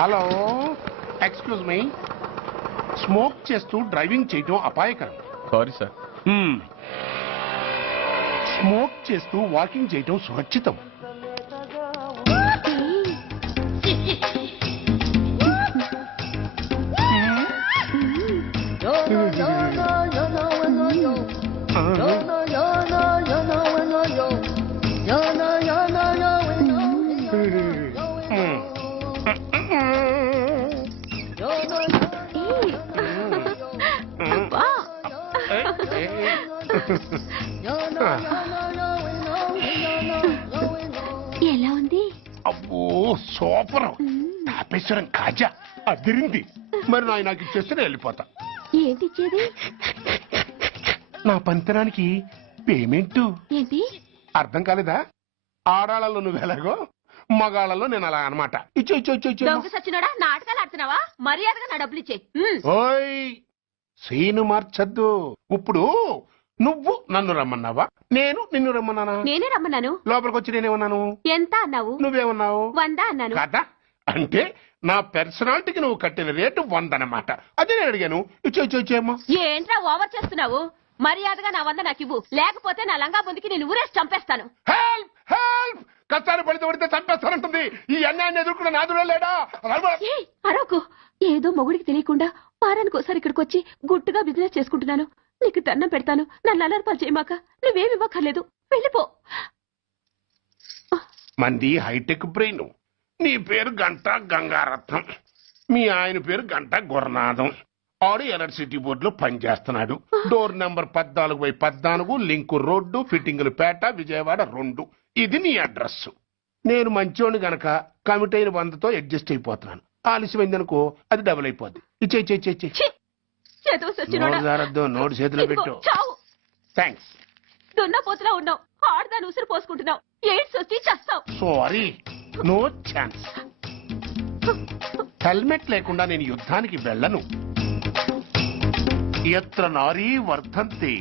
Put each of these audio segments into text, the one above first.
Hello, excuse me. Smoke చేస్తూ driving చేయటం అపాయకరం. Sorry sir. స్మోక్ చేస్తూ వాకింగ్ చేయటం సురక్షితం. ఎలా ఉంది? అబ్బో సూపర్. తాపేశ్వరం కాజా అదిరింది. మరి నాకు ఇచ్చేస్తే నేను వెళ్ళిపోతా. ఏంటి ఇచ్చేది? నా పంతనానికి పేమెంట్. ఏంటి అర్థం కాలేదా? ఆడాళ్ళలో నువ్వు ఎలాగో, మగాళ్ళలో నేను అలా అనమాట. ఇచ్చో ఇచ్చో ఇచ్చో ఇచ్చో. దొంగ సచ్చినోడా, నాటకాలు ఆడుతున్నావా? మర్యాదగా నా డబ్బులు ఇచ్చే. ఓయ్ సీను మార్చద్దు. ఇప్పుడు నువ్వు నన్ను రమ్మన్నావా, నేను నిన్ను రమ్మన్నానా? నేనే రమ్మన్నాను. లోపలికి వచ్చి నేనేమన్నాను? ఎంత అన్నావు? నువ్వేమన్నావు? 100 అన్నాను. కదా, అంటే నా పర్సనాలిటీకి నువ్వు కట్టిన రేటు 100 అన్నమాట. అదే నేను అడిగాను. ఇచ్చో ఇచ్చో ఇచ్చేమ్మా. ఏంట్రా ఓవర్ చేస్తున్నావు? మర్యాదగా నా 100 నాకు ఇవ్వు, లేకపోతే నా లంగా ముందుకి నేను ఊరేసి చంపేస్తాను. Help help. కష్టాలు పడితే చంపేస్తానంటుంది. ఈ అన్యాయాన్ని ఎదుర్కొన్న నాదుడే లేడా? ఏయ్, అరవకు. ఏదో మొగుడికి తెలియకుండా వారానికి ఒకసారి ఇక్కడికి వచ్చి గుట్టుగా బిజినెస్ చేసుకుంటున్నాను. నీకు దండం పెడతాను, నన్ను అలర్పాలు చేయమాక. నువ్వేమి ఇవ్వక్కర్లేదు, వెళ్ళిపో. మంది హైటెక్ బ్రెయిన్. నీ పేరు గంట గంగారత్నం, మీ ఆయన పేరు గంట గురనాథం. ఆడు ఎలక్ట్రిసిటీ బోర్డులో పనిచేస్తున్నాడు. డోర్ నెంబర్ 14/14, లింకు రోడ్డు, ఫిట్టింగులు పేట, విజయవాడ 2. ఇది నీ అడ్రస్. నేను మంచోని గనక కమిట్ అయిన 100తో అడ్జస్ట్ అయిపోతున్నాను. ఆలస్యమైందనుకో అది డబుల్ అయిపోద్ది. ఇచ్చే నోటు చేతిలో పెట్టు. థ్యాంక్స్. దున్నపోతులా ఉన్నావు, ఆడదాని ఉసురు పోసుకుంటున్నావు. ఎయిడ్స్ వచ్చి చస్తావు. Sorry, no chance. హెల్మెట్ లేకుండా నేను యుద్ధానికి వెళ్ళను. ఎత్ర నారీ వర్ధంతి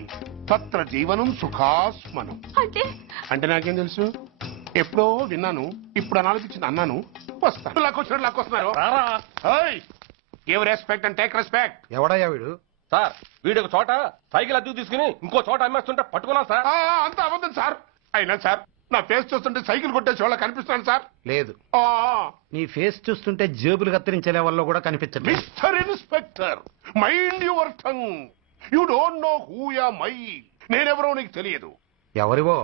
తత్ర జీవనం సుఖాస్మనం. అంటే నాకేం తెలుసు? ఎప్పుడో విన్నాను, ఇప్పుడు అనాలకిచ్చింది అన్నాను. వస్తాను. లాక్కొస్తున్నారు. Give respect and take respect. ఎవడయ్యా వీడు? సార్ వీడు ఒక చోట సైకిల్ అద్దెకు తీసుకుని ఇంకో చోట అమ్మేస్తుంటే పట్టుకున్నాం సార్. అంత అబద్ధం సార్. అయినా సార్ నా ఫేస్ చూస్తుంటే సైకిల్ కొట్టేసి వాళ్ళ కనిపిస్తాను సార్. లేదు, నీ ఫేస్ చూస్తుంటే జేబులు కత్తిరించే లెవెల్లో కూడా కనిపించదు. Mister inspector, mind your tongue. You don't know who yeah my. నేనెవరో నీకు తెలియదు. ఎవరివో?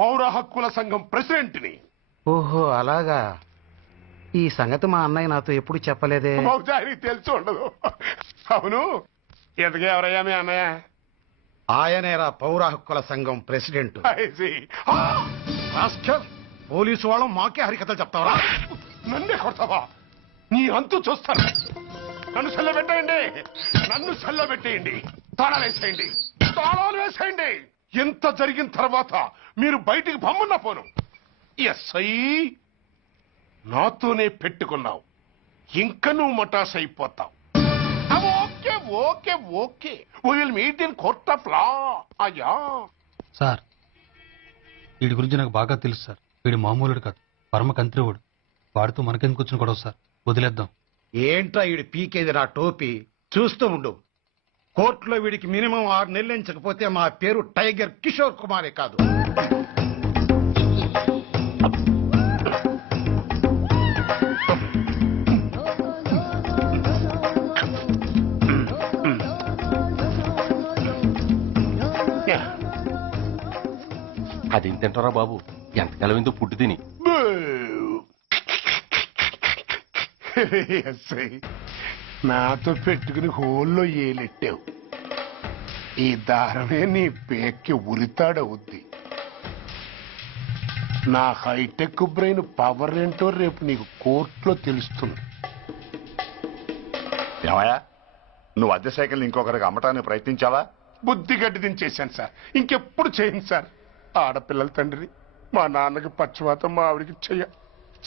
పౌర హక్కుల సంఘం ప్రెసిడెంట్ ని. ఓహో అలాగా. ఈ సంగతి మా అన్నయ్య నాతో ఎప్పుడు చెప్పలేదే. బహుశా ఆయనకి తెలిసి ఉండదు. అవును, ఎదుగా ఎవరయ్యా మీ అన్నయ్య? ఆయనేరా పౌర హక్కుల సంఘం ప్రెసిడెంట్. I see. పోలీసు వాళ్ళం మాకే హరికథలు చెప్తావరా? నన్నే కొడతావా? నీ అంతు చూస్తాను. నన్ను సెల్లబెట్టేయండి, నన్ను సెల్లబెట్టేయండి. తాళాలు వేసేయండి, తాళాలు వేసేయండి. ఎంత జరిగిన తర్వాత మీరు బయటికి పమ్మున్నా పోను. ఎస్ఐ నాతోనే పెట్టుకున్నావు, ఇంకా నువ్వు మటాస్ అయిపోతావు. Okay okay okay, we will meet in court of law. అయ్యా సార్, వీడి గురించి నాకు బాగా తెలుసు సార్. వీడి మామూలుడు కాదు, పరమ కంత్రివుడు. వాడితో మనకెందుకు వచ్చిన గొడవ సార్, వదిలేద్దాం. ఏంట్రా వీడి పీకేది నా టోపీ? చూస్తూ ఉండు. కోర్టులో వీడికి మినిమం 6 నెలలు ఎంచకపోతే మా పేరు టైగర్ కిషోర్ కుమారే కాదు. అది తింటారా బాబు, ఎంతకాలం ఇంతో పుట్టి తిని. ఎస్ఐ నాతో పెట్టుకుని హోల్లో ఏలెట్టావు. ఈ దారమే నీ పేక్కి ఉరితాడవుద్ది. నా హైటెక్ బ్రెయిన్ పవర్ ఏంటో రేపు నీకు కోర్టులో తెలుస్తుంది. ఏమయ్యా, నువ్వు అద్దె సైకిల్ ఇంకొకరికి అమ్మటానికి ప్రయత్నించావా? బుద్ధి గడ్డి దించేశాను సార్, ఇంకెప్పుడు చేయను సార్. ఆడపిల్లల తండ్రి, మా నాన్నకి పక్షవాతం, మా ఆవిడికి చెయ్య.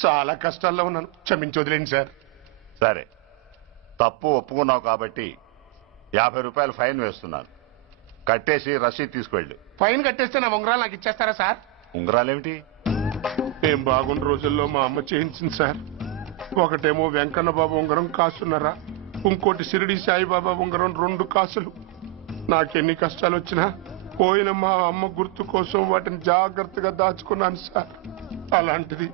చాలా కష్టాల్లో ఉన్నాను, క్షమించి వదిలేండి సార్. సరే, తప్పు ఒప్పుకున్నావు కాబట్టి 50 రూపాయలు ఫైన్ వేస్తున్నాను. కట్టేసి రసీదు తీసుకువెళ్ళు. ఫైన్ కట్టేస్తే నా ఉంగరాలు నాకు ఇచ్చేస్తారా సార్? ఉంగరాలేమిటి? ఏం బాగున్న రోజుల్లో మా అమ్మ చేయించింది సార్. ఒకటేమో వెంకన్న బాబు ఉంగరం కాసున్నరా, ఇంకోటి షిరిడి సాయిబాబా ఉంగరం 2 కాసులు. నాకెన్ని కష్టాలు వచ్చినా పోయిన మా అమ్మ గుర్తు కోసం వాటిని జాగ్రత్తగా దాచుకున్నాను సార్. అలాంటిది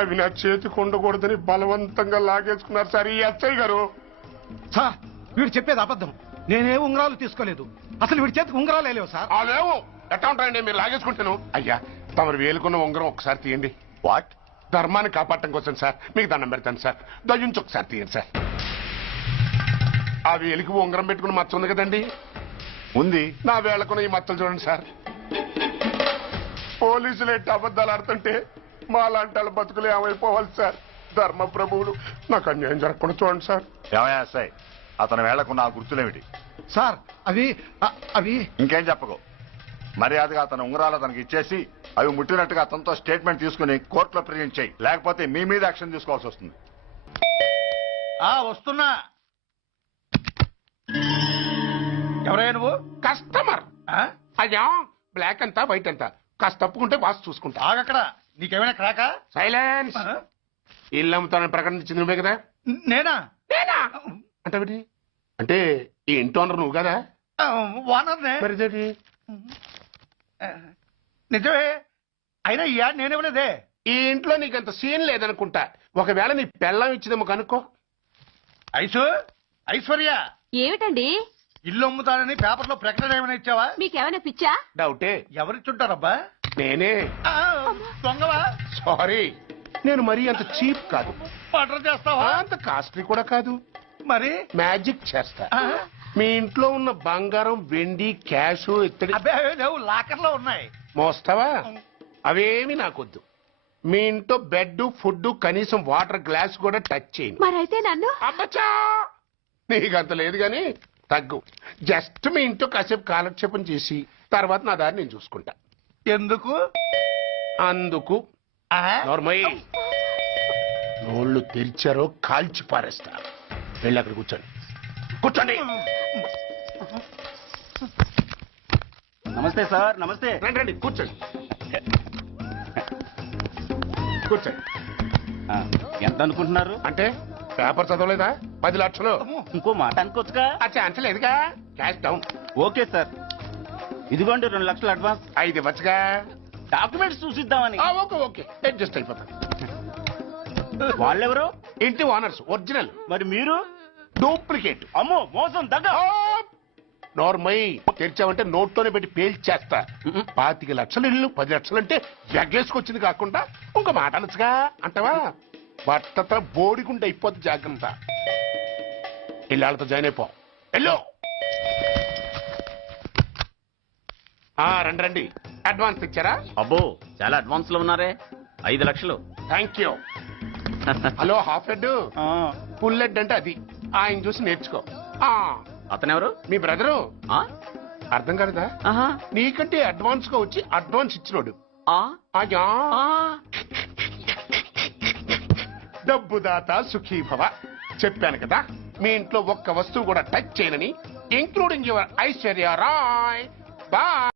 అవి నా చేతికి ఉండకూడదని బలవంతంగా లాగేసుకున్నారు సార్ ఈ ఎస్ఐ గారు. సార్ వీడు చెప్పేది అబద్ధం. నేనే ఉంగరాలు తీసుకోలేదు. అసలు వీడి చేతికి ఉంగరాలు లేవు సార్. లేవు ఎట్లా ఉంటాయండి మీరు లాగేసుకుంటాను. అయ్యా తమరు వేలుకున్న ఉంగరం ఒకసారి తీయండి. వాట్? ధర్మాన్ని కాపాడటం కోసం సార్, మీకు దండం పెడతాను సార్. దయ్యుంచి ఒకసారి తీయండి సార్. ఆ వేలికి ఉంగరం పెట్టుకుని మచ్చ ఉంది కదండి, ఉంది. నా వేళకున్న ఈ మచ్చలు చూడండి సార్. పోలీసులు ఎట్టి అబద్ధాలు ఆడుతుంటే మా లాంటి వాళ్ళ బతుకులు ఏమైపోవాలి సార్. ధర్మ ప్రభువులు నాకు అన్యాయం జరగకుండా చూడండి సార్. ఏమయ్యా ఎస్ఐ, అతని వేళ్లకున్న ఆ గుర్తులేమిటి? సార్ అవి ఇంకేం చెప్పకు. మర్యాదగా అతని ఉంగరాలు అతనికి ఇచ్చేసి అవి ముట్టినట్టుగా అతనితో స్టేట్మెంట్ తీసుకుని కోర్టులో ప్రజెంట్ చేయి. లేకపోతే మీ మీద యాక్షన్ తీసుకోవాల్సి వస్తుంది. వస్తున్నా. ఎవరయ్యా నువ్వు? కస్టమర్. అయ్యా బ్లాక్ అంతా వైట్ అంతా కాస్త తప్పుకుంటే వాసు చూసుకుంటా. ఆగక్కడ. నీకేమైనా క్రాకా? సైలెన్స్. ఇల్లు అమ్ముతానని ప్రకటించింది నువ్వే కదా? నేనా? అంటే అంటే ఈ ఇంటి ఓనర్ నువ్వు కదా? వానర్నే. మరి ఇదేంటి? నిజమే. అయినా ఈ యాడ్ నేనేమలేదే. ఈ ఇంట్లో నీకంత సీన్ లేదనుకుంటా. ఒకవేళ నీ పెళ్ళం ఇచ్చిందేమో కనుక్కో. ఐశ్వర్య ఏమిటండి ఇల్లు అమ్ముతానని పేపర్లో ప్రకటన ఏమైనా ఇచ్చావా? మీకేమైనా పిచ్చా? డౌటే. ఎవరిచ్చుంటారబ్బా? నేనే. దొంగవా? సారీ, నేను మరీ అంత చీప్ కాదు. మర్డర్ చేస్తావా? అంత కాస్ట్లీ కూడా కాదు. మరి మ్యాజిక్ చేస్తా. మీ ఇంట్లో ఉన్న బంగారం, వెండి, క్యాష్, ఇత్తడి అబ్బే లేవు, లాకర్ లో ఉన్నాయి. మోస్తావా? అవేమి నాకొద్దు. మీ ఇంట్లో బెడ్, ఫుడ్, కనీసం వాటర్ గ్లాస్ కూడా టచ్ చేయను. మరైతే నన్ను అబ్బచ్చా, నీకంత లేదు గాని తగ్గు. జస్ట్ మీ ఇంట్లో కాసేపు కాలక్షేపం చేసి తర్వాత నా దారి నేను చూసుకుంటా. ఎందుకు? అందుకు నోర్మయ్య నోళ్ళు తెరిచారో కాల్చి పారేస్తా. వెళ్ళి అక్కడ కూర్చోండి. కూర్చోండి. నమస్తే సార్. నమస్తే. రండి రండి కూర్చోండి. కూర్చోండి. ఎంత అనుకుంటున్నారు? అంటే పేపర్ చదవలేదా? 10 లక్షలు. ఇంకో మాట అనుకోవచ్చుగా. ఆ ఛాన్స్ లేదుగా. Cash down. ఓకే సార్, ఇదిగోండి 2 లక్షలు అడ్వాన్స్. 5 ఇవ్వచ్చుగా. డాక్యుమెంట్స్ చూసిద్దామని. ఓకే ఓకే అడ్జస్ట్ అయిపోతాను. వాళ్ళెవరు? ఇంటి ఓనర్స్. ఒరిజినల్. మరి మీరు? డూప్లికేట్. అమ్మో మోసం దగ్గ. నోర్మై తెరిచావంటే నోట్లోనే పెట్టి పేల్చేస్తా. 25 లక్షలు ఇల్లు 10 లక్షలు అంటే జగ్గేసుకొచ్చింది కాకుండా ఇంకో మాట అనొచ్చుగా అంటావా? బట్టతో బోడిగుండి అయిపోద్ది. జాగ్రత్త. ఇల్లాళ్ళతో జాయిన్ అయిపో. ఎల్లో. రండి రండి. అడ్వాన్స్ ఇచ్చారా? అబ్బో చాలా అడ్వాన్స్ లో ఉన్నారే. 5 లక్షలు. Thank you. Hello half head, full head అంటే అది. ఆయన చూసి నేర్చుకో. అతనెవరు? మీ బ్రదరు. ఆ? అర్థం కాలేదా? ఆహా. నీకంటే అడ్వాన్స్ గా వచ్చి అడ్వాన్స్ ఇచ్చినోడు. ఆ? అయ్యా ఆ. డబ్బు దాత సుఖీభవ. చెప్పాను కదా మీ ఇంట్లో ఒక్క వస్తువు కూడా టచ్ చేయనని, including your Aishwarya Rai. Bye.